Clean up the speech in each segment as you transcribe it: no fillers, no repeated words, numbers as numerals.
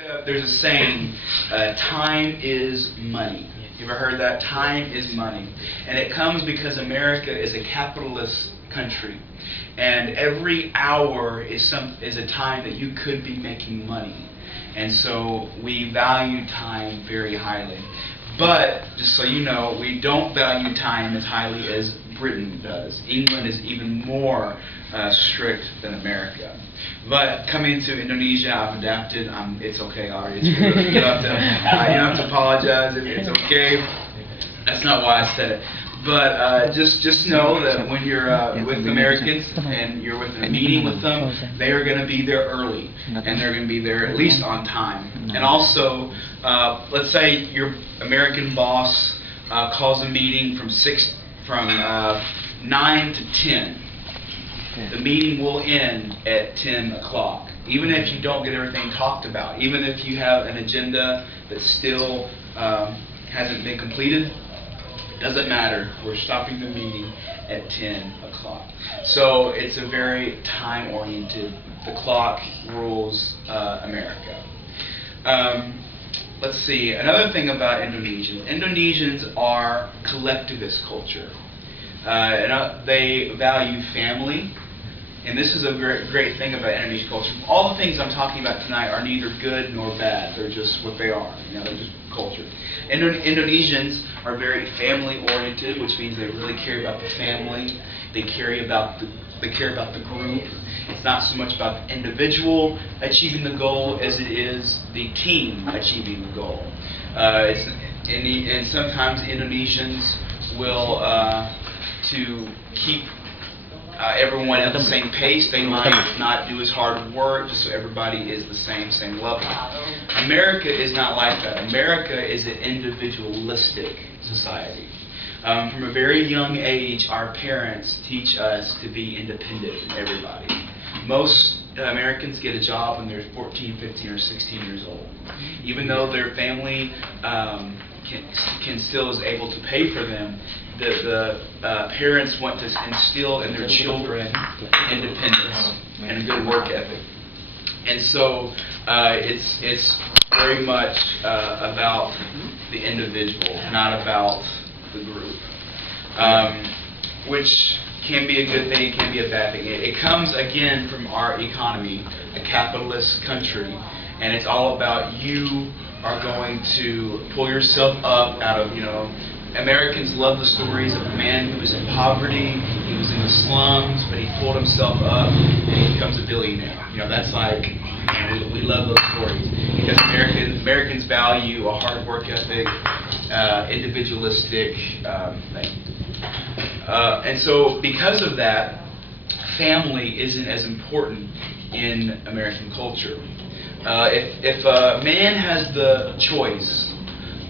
America, there's a saying, time is money. You ever heard that? Time is money. And it comes because America is a capitalist country. And every hour is a time that you could be making money. And so we value time very highly. But, just so you know, we don't value time as highly as Britain does. England is even more strict than America. But coming to Indonesia, I've adapted. It's okay, Ari. It's good. You don't have to apologize. It's okay. That's not why I said it. But just know that when you're with Americans and you're with a meeting with them, they are going to be there early, and they're going to be there at least on time. And also, let's say your American boss calls a meeting from 9 to 10. The meeting will end at 10 o'clock. Even if you don't get everything talked about, even if you have an agenda that still hasn't been completed, doesn't matter. We're stopping the meeting at 10 o'clock. So it's a very time-oriented. The clock rules America. Let's see. Another thing about Indonesians. Indonesians are collectivist culture. They value family. And this is a great thing about Indonesian culture. All the things I'm talking about tonight are neither good nor bad. They're just what they are. They're just culture. Indonesians are very family-oriented, which means they really care about the family. They care about the group. It's not so much about the individual achieving the goal as it is the team achieving the goal. And sometimes Indonesians will, to keep everyone at the same pace, they might not do as hard of work just so everybody is the same level. America is not like that. America is an individualistic society. From a very young age, our parents teach us to be independent from everybody. Most Americans get a job when they're 14, 15, or 16 years old. Even though their family can still is able to pay for them, the parents want to instill in their children independence and a good work ethic. And so it's very much about the individual, not about the group, which can be a good thing, it can be a bad thing. It comes, again, from our economy, a capitalist country, and it's all about you are going to pull yourself up out of, Americans love the stories of a man who was in poverty, he was in the slums, but he pulled himself up and he becomes a billionaire. That's like, we love those stories because Americans value a hard work ethic, individualistic thing. And so because of that, family isn't as important in American culture. If a man has the choice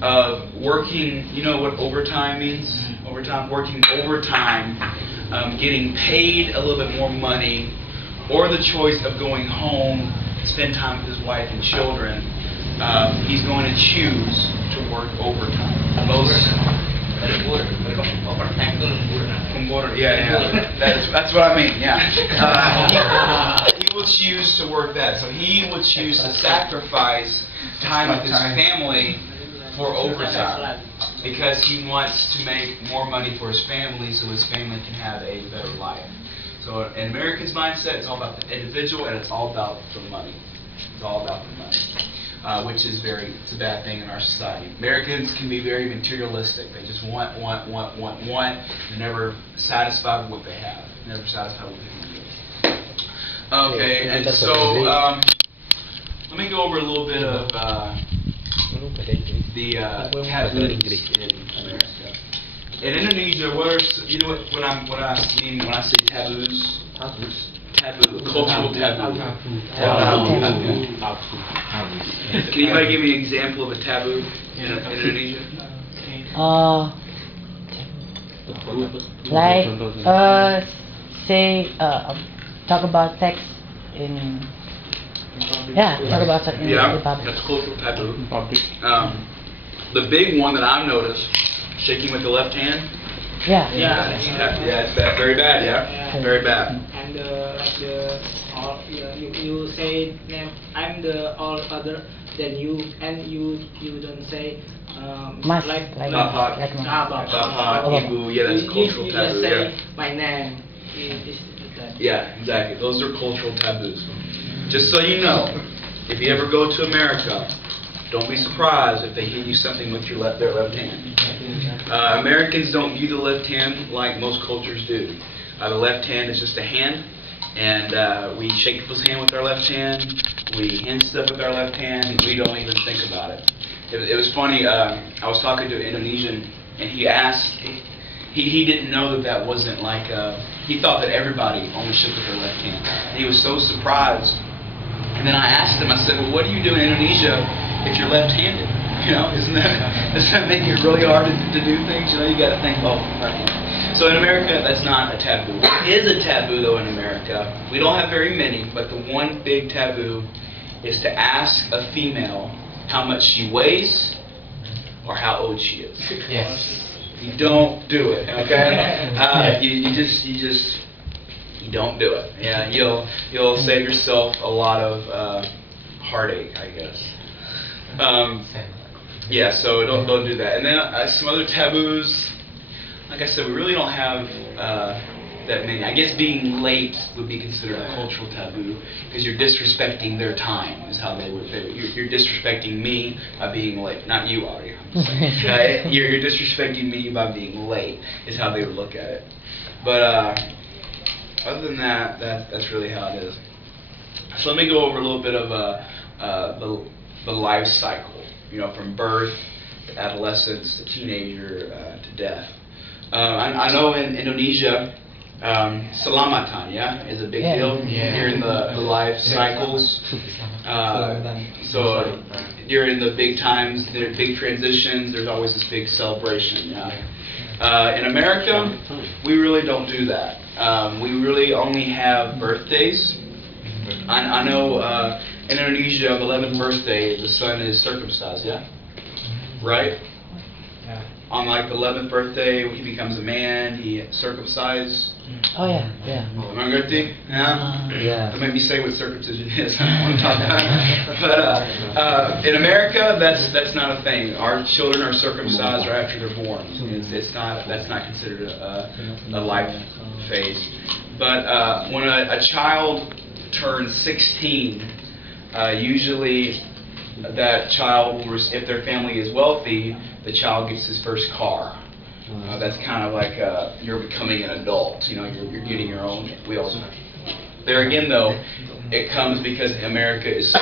of working, you know what overtime means? Working overtime, getting paid a little bit more money, or the choice of going home, spend time with his wife and children, he's going to choose to work overtime. That's what I mean, yeah. He will choose to work that. So he will choose to sacrifice time with his family for overtime because he wants to make more money for his family so his family can have a better life. So in Americans' mindset, it's all about the individual and it's all about the money. It's all about the money, which is it's a bad thing in our society. Americans can be very materialistic. They just want. They're never satisfied with what they have. Never satisfied with what they can do. Okay, and so let me go over a little bit of the taboos in America. In Indonesia, what I mean when I say taboos? Taboo, cultural taboo. Can anybody give me an example of a taboo in Indonesia? Say talk about sex in talk about sex in public. That's cultural taboo. The big one that I've noticed, shaking with the left hand. It's bad, very bad. Very bad. And you say I'm the all other then you don't say Mas, like Bapak. Bapak. Bapak, Ibu, yeah, that's cultural You taboo. just say Yeah. my name. Is that. Yeah, exactly. Those are cultural taboos. Just so you know, if you ever go to America, don't be surprised if they hand you something with their left hand. Americans don't view the left hand like most cultures do. The left hand is just a hand, and we shake people's hand with our left hand. We hand stuff with our left hand. We don't even think about it. It was funny. I was talking to an Indonesian, and he asked. He didn't know that wasn't like. He thought that everybody only shook with their left hand. And he was so surprised. And then I asked him. I said, "Well, what do you do in Indonesia if you're left-handed? You know, doesn't that make it really hard to do things? You know, you got to think, oh, right." So in America, that's not a taboo. It is a taboo, though, in America. We don't have very many, but the one big taboo is to ask a female how much she weighs or how old she is. Yes. You don't do it, okay? You don't do it. Yeah, you'll save yourself a lot of heartache, I guess. Yeah, so don't do that. And then some other taboos. Like I said, we really don't have that many. I guess being late would be considered a cultural taboo because you're disrespecting their time. Is how they would. You're disrespecting me by being late, not you, Audrey. Okay? You're disrespecting me by being late. Is how they would look at it. But other than that, that's really how it is. So let me go over a little bit of the life cycle. You know, from birth to adolescence to teenager to death. I know in Indonesia, selamatan, yeah, is a big deal during the life cycles. So during the big times, there are big transitions. There's always this big celebration. Yeah. In America, we really don't do that. We really only have birthdays. I know in Indonesia, on the 11th birthday, the son is circumcised. Yeah, right. On like the 11th birthday, he becomes a man. He circumcised. Oh yeah, yeah. Am I good? Yeah. Yeah. Don't make me say what circumcision is. I don't want to talk about it. But in America, that's not a thing. Our children are circumcised right after they're born. That's not considered a life phase. But when a child turns 16, usually that child, if their family is wealthy, the child gets his first car. That's kind of like you're becoming an adult. You know, you're getting your own wheels. There again, though, it comes because America is so